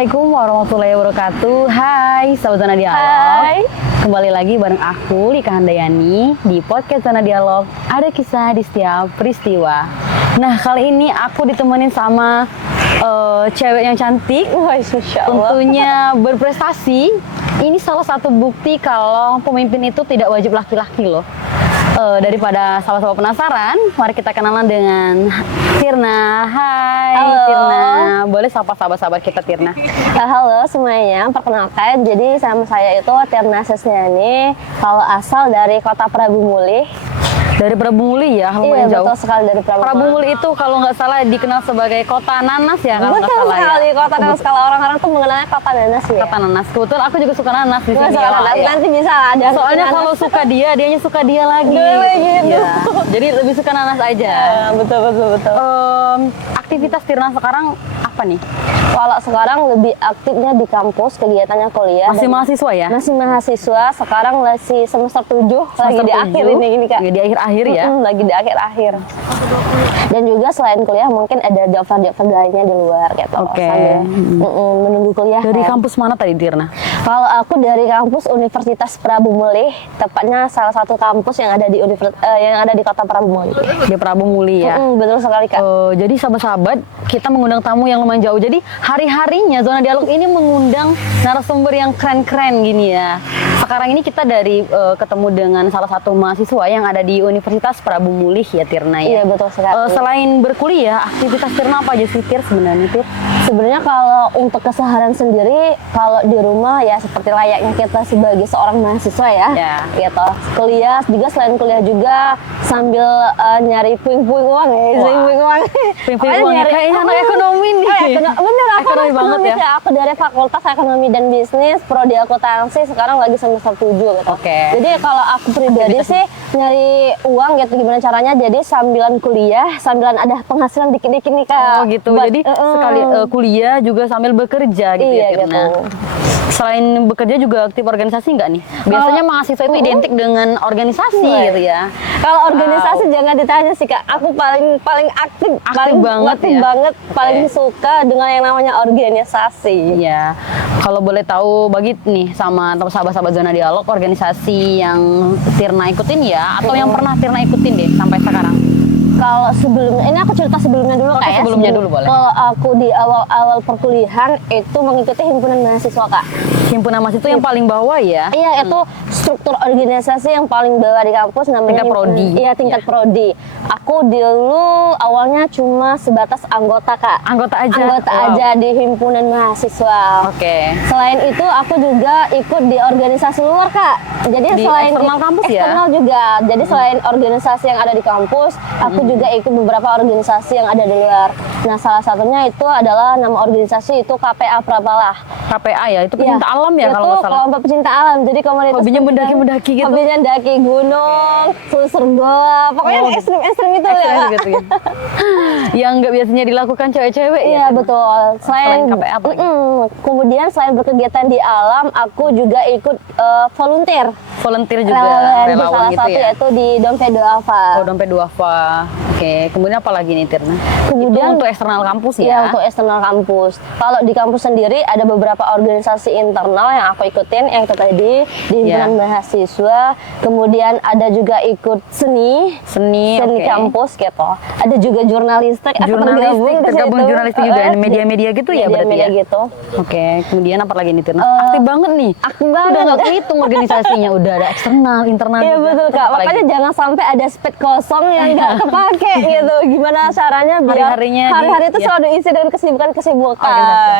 Assalamualaikum warahmatullahi wabarakatuh. Hai Sahabat Zona Dialog. Hai. Kembali lagi bareng aku Lika Handayani di podcast Zona Dialog. Ada kisah di setiap peristiwa. Nah, kali ini aku ditemenin sama cewek yang cantik. Wah, Masya Allah. Tentunya berprestasi. Ini salah satu bukti kalau pemimpin itu tidak wajib laki-laki loh. Daripada sama-sama penasaran, mari kita kenalan dengan Tirna. Hai. Halo. Tirna, boleh sapa sahabat-sahabat kita Tirna? Halo semuanya, perkenalkan, jadi sama saya itu Tirna Sesniani, kalau asal dari kota Prabu Mulih. Dari Prabu Mulih ya, lumayan Iya, jauh. betul sekali dari Prabu Prabu Mulih itu kalau nggak salah dikenal sebagai kota nanas ya, kalau nggak Betul salah sekali, ya. kota nanas, kalau orang-orang tuh mengenalnya kota nanas ya. Kota nanas. Kebetulan aku juga suka nanas di Wah, sini. suka ya, nanas, ya. nanti bisa ada. Soalnya nanas. kalau suka dianya suka dia lagi. Gitu. Iya. Jadi lebih suka nanas aja. Betul. Aktivitas Tirna sekarang apa nih? Kalau sekarang lebih aktifnya di kampus, kegiatannya kuliah. Masih dan mahasiswa ya? Masih mahasiswa, sekarang masih semester 7, lagi Semester di akhir 7, ini gini Kak. Lagi di akhir-akhir ya? Lagi di akhir-akhir. Dan juga selain kuliah mungkin ada job lainnya di luar gitu. Oke. Sambil menunggu kuliah. Dari kan. kampus mana tadi Tirna? Kalau aku dari kampus Universitas Prabu Mulih, tepatnya salah satu kampus yang ada di kota Prabu Mulih. Di Prabu Mulih ya? Betul sekali Kak. Jadi sahabat-sahabat, kita mengundang tamu yang lumayan jauh. Jadi hari-harinya Zona Dialog ini mengundang narasumber yang keren-keren gini ya. Sekarang ini kita ketemu dengan salah satu mahasiswa yang ada di Universitas Prabu Mulih ya Tirna ya. Iya betul sekali. Selain berkuliah, aktivitas Tirna apa aja sih Tir sebenarnya Tir? Sebenarnya kalau untuk keseharian sendiri, kalau di rumah ya seperti layaknya kita sebagai seorang mahasiswa ya, gitu. Kuliah juga, selain kuliah juga sambil nyari puing-puing uang ya, puing-puing uang. Puing-puing uang kayaknya anak ekonomi nih. Bener, aku ekonomi banget ya. Aku dari Fakultas Ekonomi dan Bisnis, prodi akuntansi, sekarang lagi semester 7 gitu. Oke. Jadi kalau aku pribadi sih nyari uang gitu, gimana caranya, jadi sambilan kuliah, sambilan ada penghasilan dikit-dikit nih Kak. Oh gitu, jadi sekali kuliah juga sambil bekerja gitu Iya, ya Tirna. gitu. Selain bekerja juga aktif organisasi nggak nih? Biasanya mahasiswa itu identik dengan organisasi gitu ya. Kalau organisasi jangan ditanya sih Kak, aku paling aktif banget, paling suka dengan yang namanya organisasi. Iya. Kalau boleh tahu bagi nih sama sahabat-sahabat Zona Dialog, organisasi yang Tirna ikutin ya, atau yang pernah Tirna ikutin deh sampai sekarang? Kalau sebelumnya, ini aku cerita sebelumnya dulu Kak ya. Sebelumnya dulu boleh. Kalau aku di awal-awal perkuliahan itu mengikuti himpunan mahasiswa Kak. Himpunan mahasiswa yang paling bawah ya? Iya, itu struktur organisasi yang paling bawah di kampus, namanya tingkat prodi. Iya, tingkat prodi. Aku dulu awalnya cuma sebatas anggota Kak. Anggota aja? Anggota aja di himpunan mahasiswa. Oke. Selain itu aku juga ikut di organisasi luar Kak. Jadi Di selain eksternal kampus ya? Eksternal juga. Jadi selain organisasi yang ada di kampus, aku juga ikut beberapa organisasi yang ada di luar. Nah, salah satunya itu adalah nama organisasi itu KPA Prapalah. KPA ya, itu pecinta alam ya kalau nggak salah. Kelompok pecinta alam. Jadi komunitas hobinya mendaki-mendaki gitu. Hobinya mendaki gunung, susur goa, pokoknya yang ekstrim-ekstrim itu ya. Gitu ya. Yang nggak biasanya dilakukan cewek-cewek ya. Iya betul. Selain KPA apa lagi? kemudian selain berkegiatan di alam, aku juga ikut volunteer. Volunteer juga, Relawan salah gitu satu ya. yaitu di Dompet Duafa. Oh, Dompet Duafa. Oke, kemudian apa lagi nih Tirna? Kemudian itu untuk eksternal kampus ya? Iya, untuk eksternal kampus. Kalau di kampus sendiri ada beberapa organisasi internal yang aku ikutin, yang itu tadi di himpunan mahasiswa. Kemudian ada juga ikut seni okay. kampus gitu. Ada juga jurnalistik. Tergabung jurnalistik juga, media-media gitu ya berarti ya? Gitu. Oke, kemudian apa lagi nih Tirna? Aktif banget nih. Aktif banget. Udah nggak kehitung organisasinya, udah ada eksternal, internal. Iya juga. betul Kak. Apa Makanya lagi? jangan sampai ada spek kosong yang nggak kepake gitu. Gimana caranya biar hari-hari itu selalu diisi dengan kesibukan.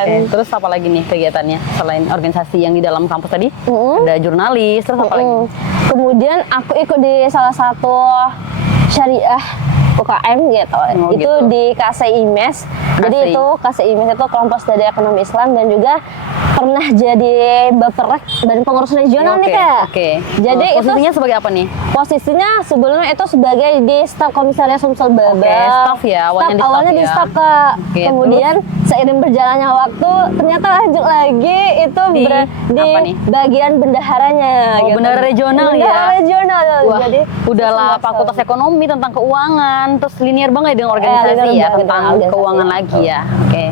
Oke. Terus apa lagi nih kegiatannya selain organisasi yang di dalam kampus tadi? Ada jurnalis, terus apa lagi? Kemudian aku ikut di salah satu syariah UKM gitu. Oh, itu gitu. di KSIMES. Jadi KSI. itu KSIMES itu kelompok studi ekonomi Islam, dan juga pernah jadi Baperrek dan pengurus regional nih Kak. Oke. Jadi posisinya sebagai apa nih? Posisinya sebelumnya itu sebagai di staf komisariat Sumsel Babak. Oke, staf ya, awalnya di staf ya. Kak. Oke, Kemudian seiring berjalannya waktu ternyata lanjut lagi itu Di di apa nih? bagian bendaharanya. Oh, bendahara regional ya? Bendahara regional. Wah, Jadi udahlah Fakultas Ekonomi tentang keuangan, terus linear banget dengan organisasi linear ya, banget tentang dengan organisasi. keuangan lagi ya. Oke.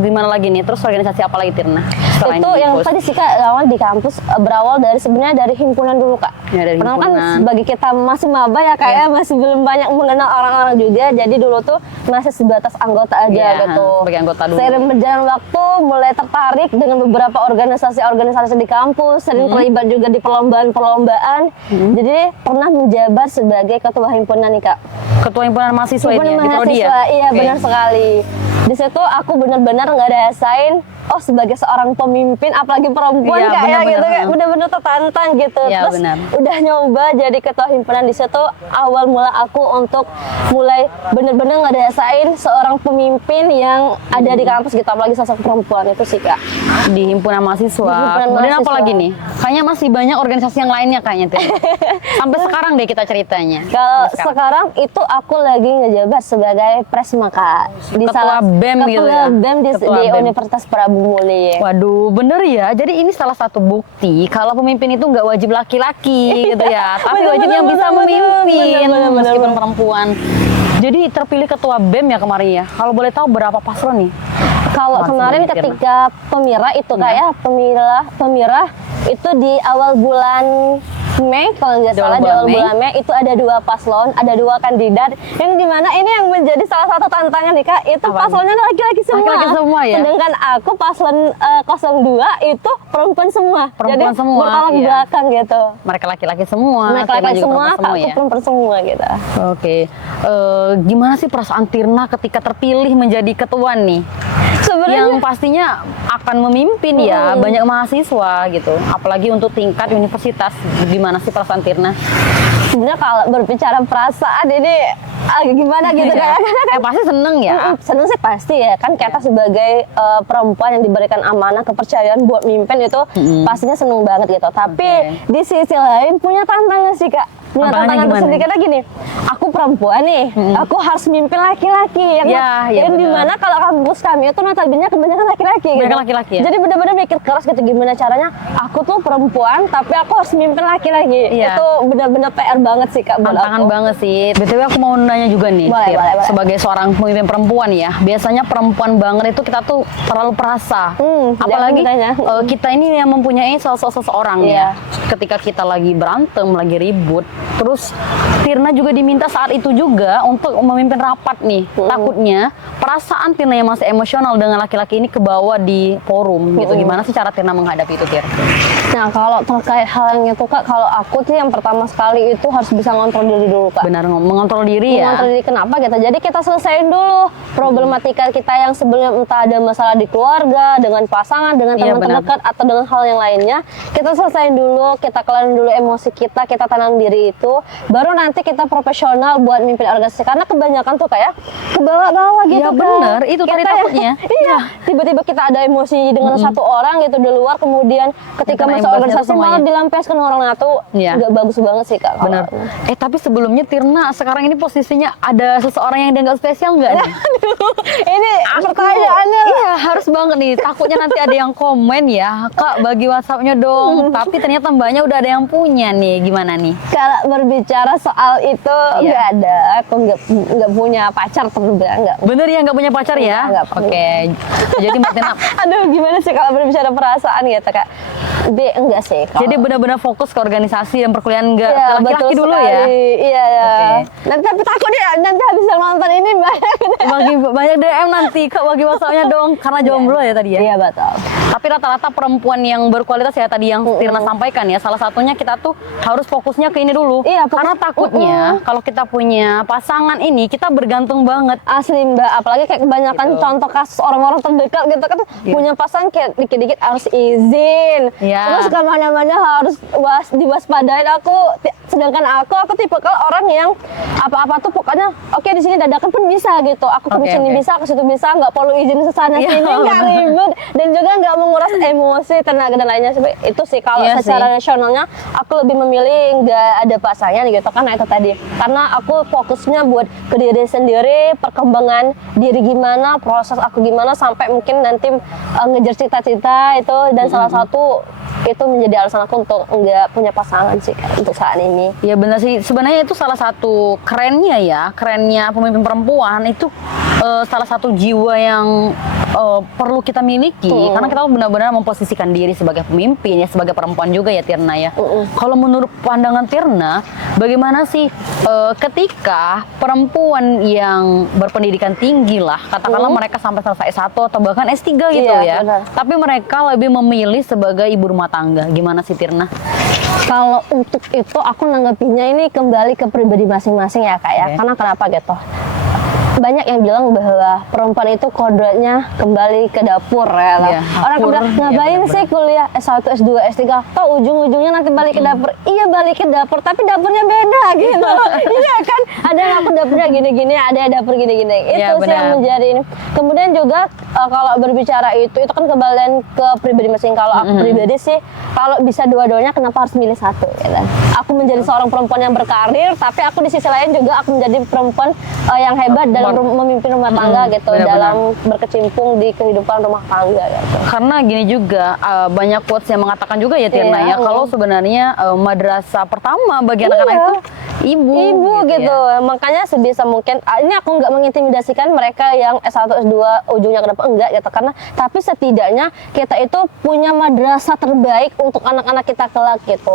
gimana lagi nih? Terus organisasi apa lagi Tirna? Selain Itu di yang Pus? tadi sih Kak, awal di kampus berawal dari sebenarnya dari himpunan dulu Kak. Ya, dari Karena kan himpunan. sebagai kita masih maba ya Kak ya, masih belum banyak mengenal orang-orang juga. Jadi dulu tuh masih sebatas anggota aja Iya, gitu. sebagai anggota dulu. Seiring berjalan waktu mulai tertarik dengan beberapa organisasi-organisasi di kampus, sering terlibat juga di perlombaan-perlombaan. Jadi pernah menjabat sebagai ketua himpunan nih Kak. Ketua himpunan mahasiswa ini ya, Himpunan di Prodi ya? mahasiswa, iya Oke. benar sekali. Di situ aku benar-benar nggak rasain, oh sebagai seorang pemimpin, apalagi perempuan Iya, Kak ya benar-benar. gitu, kayak benar-benar tertantang gitu. Iya, Terus benar. udah nyoba jadi ketua himpunan di situ, awal mula aku untuk mulai benar-benar nggak rasain seorang pemimpin yang ada di kampus gitu, apalagi sosok perempuan itu sih Kak. Di himpunan mahasiswa. Di himpunan Kemudian apa mahasiswa. lagi nih? Kayaknya masih banyak organisasi yang lainnya kayaknya Tirna. Sampai sekarang deh kita ceritanya. Kalau Sampai sekarang itu aku lagi ngejabat sebagai presma Kak. Ketua BEM gitu ya? BEM di Ketua BEM. Universitas Prabu Muli. Waduh, bener ya. Jadi ini salah satu bukti kalau pemimpin itu nggak wajib laki-laki gitu ya, tapi Bener, wajib bener, yang bisa bener, memimpin bener, meskipun bener. perempuan. Jadi terpilih ketua BEM ya kemarin ya. Kalau boleh tahu berapa paslon nih? Kalau Masih kemarin banyak ya, ketika pemira itu kayak pemira itu di awal bulan Mei kalau nggak Di awal salah, di bulan awal Mei. bulan Mei itu ada 2 paslon, ada 2 kandidat yang dimana ini yang menjadi salah satu tantangan nih Kak, itu Apa? paslonnya laki-laki semua. Laki-laki semua ya? Sedangkan aku paslon 02 itu perempuan semua. Perempuan Jadi semua, bertolak iya. belakang gitu. Mereka laki-laki semua, Mereka Tirna laki juga semua, perempuan aku ya. perempuan semua gitu. Oke, gimana sih perasaan Tirna ketika terpilih menjadi ketua nih? Sebenarnya Yang pastinya akan memimpin ya banyak mahasiswa gitu, apalagi untuk tingkat universitas. Gimana sih perasaan Tirna? sebenarnya kalau berbicara perasaan ini gimana gitu Ya, kan? pasti seneng ya. Seneng sih pasti ya, kan kita sebagai perempuan yang diberikan amanah kepercayaan buat mimpin itu pastinya seneng banget gitu. Tapi di sisi lain punya tantangan sih Kak. Punya Tantangannya tantangan gimana? tersendiri karena gini, aku perempuan nih, aku harus mimpin laki-laki yang Ya, yang bener. dimana kalau kampus kami itu notabene kebanyakan laki-laki gitu. Kebanyakan laki-laki ya? Jadi benar-benar mikir keras gitu gimana caranya aku tuh perempuan tapi aku harus mimpin laki-laki. Iya. Itu benar-benar PR banget sih Kak buat Tantangan aku. banget sih. BTW aku mau nanya juga nih, Boleh, Tir. boleh, boleh. Sebagai seorang pemimpin perempuan ya, biasanya perempuan banget itu kita tuh terlalu perasa. Apalagi jangan ditanya. kita ini yang mempunyai sosok seseorang Iya. ya. Ketika kita lagi berantem, lagi ribut, terus Tirna juga diminta saat itu juga untuk memimpin rapat nih. Takutnya perasaan Tirna yang masih emosional dengan laki-laki ini kebawa di forum gitu. Gimana sih cara Tirna menghadapi itu, Tir? Nah kalau terkait hal yang itu Kak, kalau aku sih yang pertama sekali itu harus bisa ngontrol diri dulu Kak. Benar, mengontrol diri ya. Mengontrol diri kenapa gitu. Jadi kita selesaiin dulu problematika kita yang sebelumnya entah ada masalah di keluarga, dengan pasangan, dengan Iya, teman benar. terdekat atau dengan hal yang lainnya. Kita selesaiin dulu, kita kelarin dulu emosi kita tenang diri itu. Baru nanti kita profesional buat mimpin organisasi. Karena kebanyakan tuh kayak kebawa-bawa gitu Iya, Kak. bener. Itu tadi Kita takutnya. Iya, tiba-tiba kita ada emosi dengan satu orang gitu di luar, kemudian ketika Kena masuk imbasnya organisasi tuh semuanya. malah dilampiaskan orang itu Iya. nggak bagus banget sih Kak. Benar. Tapi sebelumnya Tirna sekarang ini posisinya ada seseorang yang dianggap spesial nggak nih? Ini pertanyaannya. Iya, harus banget nih. Takutnya nanti ada yang komen ya, Kak bagi WhatsApp-nya dong. Tapi ternyata mbaknya udah ada yang punya nih. Gimana nih? Kalau berbicara soal itu Iya. nggak ada, aku nggak punya pacar terbuka nggak. Bener ya nggak punya pacar ya? Nggak punya. Oke. Jadi Mbak Tirna, Aduh gimana sih kalau berbicara perasaan gitu Kak? Enggak sih. Kalau- jadi benar-benar fokus ke organisasi dan perkuliahan nggak Iya, ke betul laki-laki dulu ya? sekali. Iya ya. Oke. Nanti tapi takut ya nanti habis nonton ini banyak. Bagi banyak DM nanti, Kak bagi WhatsApp-nya dong. Karena jomblo ya tadi ya? Iya betul. Tapi rata-rata perempuan yang berkualitas ya tadi yang Tirna sampaikan ya, salah satunya kita tuh harus fokusnya ke ini dulu. Iya, fokus- Karena takutnya kalau kita punya pasangan ini kita bergantung banget. Asli Mbak, apalagi kayak kebanyakan Gitu. contoh kasus orang-orang terdekat gitu kan punya pasangan kayak dikit-dikit harus izin, Iya. terus kemana-mana harus diwaspadain. Sedangkan aku tipe orang yang apa-apa tuh pokoknya oke di sini dadakan pun bisa gitu. Aku ke Oke, sini oke. bisa, ke situ bisa, nggak perlu izin kesana Iya, sini, nggak benar. ribet dan juga nggak menguras emosi, tenaga dan lainnya. Itu sih kalau Iya secara sih. nasionalnya aku lebih memilih nggak ada pasangan gitu karena itu tadi, karena aku fokusnya buat ke diri sendiri, perkembangan diri gimana, proses aku gimana sampai mungkin nanti ngejar cita-cita itu, dan salah satu itu menjadi alasan aku untuk nggak punya pasangan sih Kak, untuk saat ini. Ya benar sih, sebenarnya itu salah satu kerennya ya, kerennya pemimpin perempuan itu salah satu jiwa yang perlu kita miliki karena kita benar-benar memposisikan diri sebagai pemimpin ya, sebagai perempuan juga ya Tirna ya. Kalau menurut pandangan Tirna, bagaimana sih ketika perempuan yang berpendidikan tinggi lah, katakanlah mereka sampai selesai S1 atau bahkan S3 gitu ya, benar. tapi mereka lebih memilih sebagai ibu rumah tangga, gimana sih Tirna? Kalau untuk itu aku nanggapinnya ini kembali ke pribadi masing-masing ya Kak ya. Karena kenapa gitu? Banyak yang bilang bahwa perempuan itu kodratnya kembali ke dapur ya. Iya, Orang dapur. bilang ngapain Iya, sih kuliah S1, S2, S3? Toh ujung-ujungnya nanti balik ke dapur. Iya balik ke dapur, tapi dapurnya beda gitu. Iya kan? Ada yang aku dapurnya gini-gini, ada yang dapur gini-gini. Iya, Itu sih yang benar. menjadi ini. Kemudian juga kalau berbicara itu kan kembalian ke pribadi masing. Kalau aku pribadi sih, kalau bisa dua-duanya kenapa harus milih satu gitu. Aku menjadi seorang perempuan yang berkarir, tapi aku di sisi lain juga aku menjadi perempuan yang hebat dalam memimpin rumah tangga gitu, benar-benar. dalam berkecimpung di kehidupan rumah tangga gitu. Karena gini juga, banyak quotes yang mengatakan juga ya Tirna Iya, ya, kalau sebenarnya madrasah pertama bagi anak-anak Iya. itu ibu gitu. ya. Makanya sebisa mungkin ini aku nggak mengintimidasikan mereka yang S1, S2 ujungnya ke depan, enggak gitu, karena tapi setidaknya kita itu punya madrasah terbaik untuk anak-anak kita kelak gitu.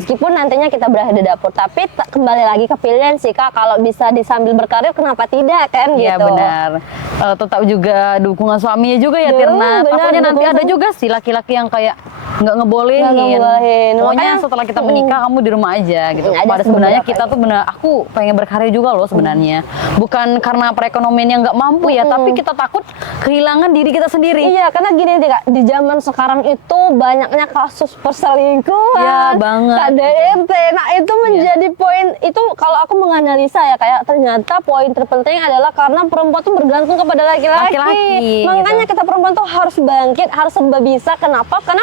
Meskipun nantinya kita berada di dapur, tapi kembali lagi ke pilihan sih Kak, kalau bisa disambil berkarir kenapa tidak kan Iya gitu. benar. Tetap juga dukungan suaminya juga ya Iya, Tirna. benar, Takutnya nanti dukungan ada suami. juga sih laki-laki yang kayak nggak ngebolehin. Nggak ngebolehin. Pokoknya Makanya, setelah kita menikah kamu di rumah aja gitu. ada Pada sebenarnya beberapa kita tuh benar, aku pengen berkarya juga loh sebenarnya. Bukan karena perekonomian yang nggak mampu ya, tapi kita takut kehilangan diri kita sendiri. Iya, karena gini deh Kak, di zaman sekarang itu banyaknya kasus perselingkuhan, Iya, banget. KDRT. Nah, itu menjadi poin itu kalau aku menganalisa ya kayak ternyata poin terpenting adalah karena perempuan tuh bergantung kepada laki-laki. Makanya kita perempuan tuh harus bangkit, harus serba bisa. Kenapa? Karena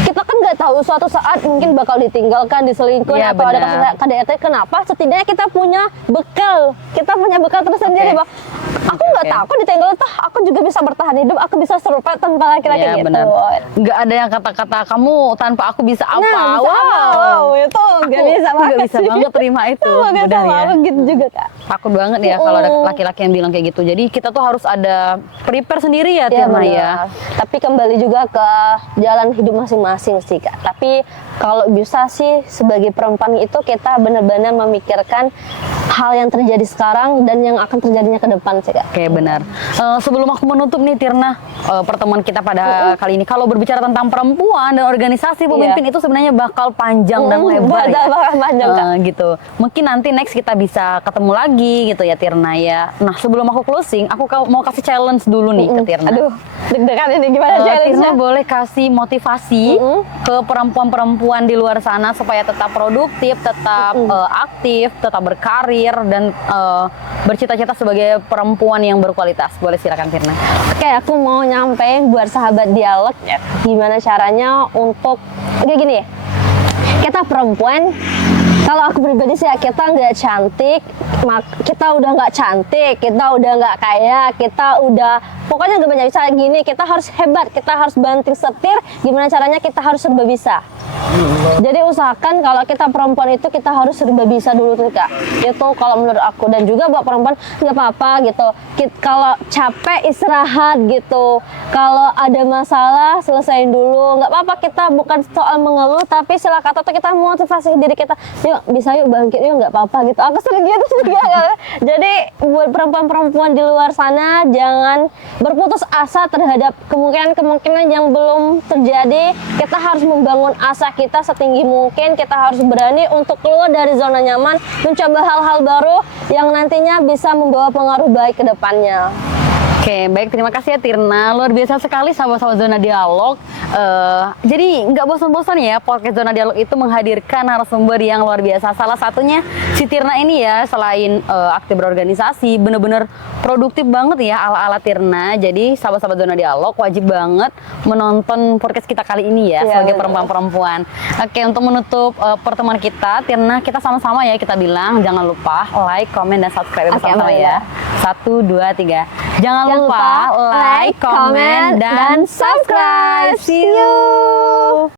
kita kan nggak tahu suatu saat mungkin bakal ditinggalkan, diselingkuhin Iya, atau ada benar. kasus KDRT. Kenapa? Setidaknya kita punya bekal. Kita punya bekal tersendiri, Oke. Bang. Aku nggak Oke. takut ditinggal, toh aku juga bisa bertahan hidup, aku bisa survive tanpa laki-laki Iya gitu. benar. Nggak ada yang kata-kata kamu tanpa aku bisa apa. Nah, bisa apa? Wow, itu nggak bisa Aku banget nggak bisa sih. banget terima itu. Sama kayak Benar sama ya. aku gitu juga Kak. Takut banget ya kalau ada laki-laki yang bilang kayak gitu. Jadi kita tuh harus ada prepare sendiri ya Iya, Tirna benar. ya. Tapi kembali juga ke jalan hidup masing-masing sih Kak. Tapi kalau bisa sih sebagai perempuan itu kita benar-benar memikirkan hal yang terjadi sekarang dan yang akan terjadinya ke depan sih Kak. Oke benar. Sebelum aku menutup nih Tirna, pertemuan kita pada kali ini, kalau berbicara tentang perempuan dan organisasi pemimpin itu sebenarnya bakal panjang dan lebar ya. Bakal panjang Kak. Gitu. Mungkin nanti next kita bisa ketemu lagi gitu ya Tirna ya. Nah sebelum aku closing, aku mau kasih challenge dulu nih ke Tirna. Aduh, deg-degan ini gimana challenge-nya? Tirna boleh kasih motivasi ke perempuan-perempuan di luar sana supaya tetap produktif, tetap aktif, tetap berkarir dan bercita-cita sebagai perempuan yang berkualitas. Boleh silakan Tirna. Oke, aku mau nyampein buat sahabat dialog gimana caranya untuk kayak gini ya. Kita perempuan, kalau aku pribadi sih ya, kita nggak cantik, kita udah nggak cantik, kita udah nggak kaya, kita udah pokoknya nggak banyak bisa gini. Kita harus hebat, kita harus banting setir. Gimana caranya kita harus serba bisa. Jadi usahakan kalau kita perempuan itu kita harus serba bisa dulu tuh Kak. Itu kalau menurut aku, dan juga buat perempuan nggak apa-apa gitu. Kalau capek istirahat gitu. Kalau ada masalah selesaiin dulu. Nggak apa-apa, kita bukan soal mengeluh, tapi sila kata tuh kita motivasi diri kita. Yuk bisa yuk bangkit yuk, nggak apa-apa gitu. Aku sering gitu juga kan. Jadi buat perempuan-perempuan di luar sana jangan berputus asa terhadap kemungkinan-kemungkinan yang belum terjadi. Kita harus membangun asa kita setinggi mungkin. Kita harus berani untuk keluar dari zona nyaman, mencoba hal-hal baru yang nantinya bisa membawa pengaruh baik ke depannya. Oke, baik. Terima kasih ya Tirna. Luar biasa sekali sahabat-sahabat Zona Dialog. Jadi nggak bosan-bosan ya podcast Zona Dialog itu menghadirkan narasumber yang luar biasa. Salah satunya si Tirna ini ya, selain aktif berorganisasi, bener-bener produktif banget ya ala-ala Tirna. Jadi sahabat-sahabat Zona Dialog wajib banget menonton podcast kita kali ini ya, sebagai perempuan-perempuan. Oke, untuk menutup pertemuan kita, Tirna, kita sama-sama ya kita bilang jangan lupa like, comment, dan subscribe bersama-sama ya. 1, 2, 3. Jangan lupa like, comment, dan subscribe. See you.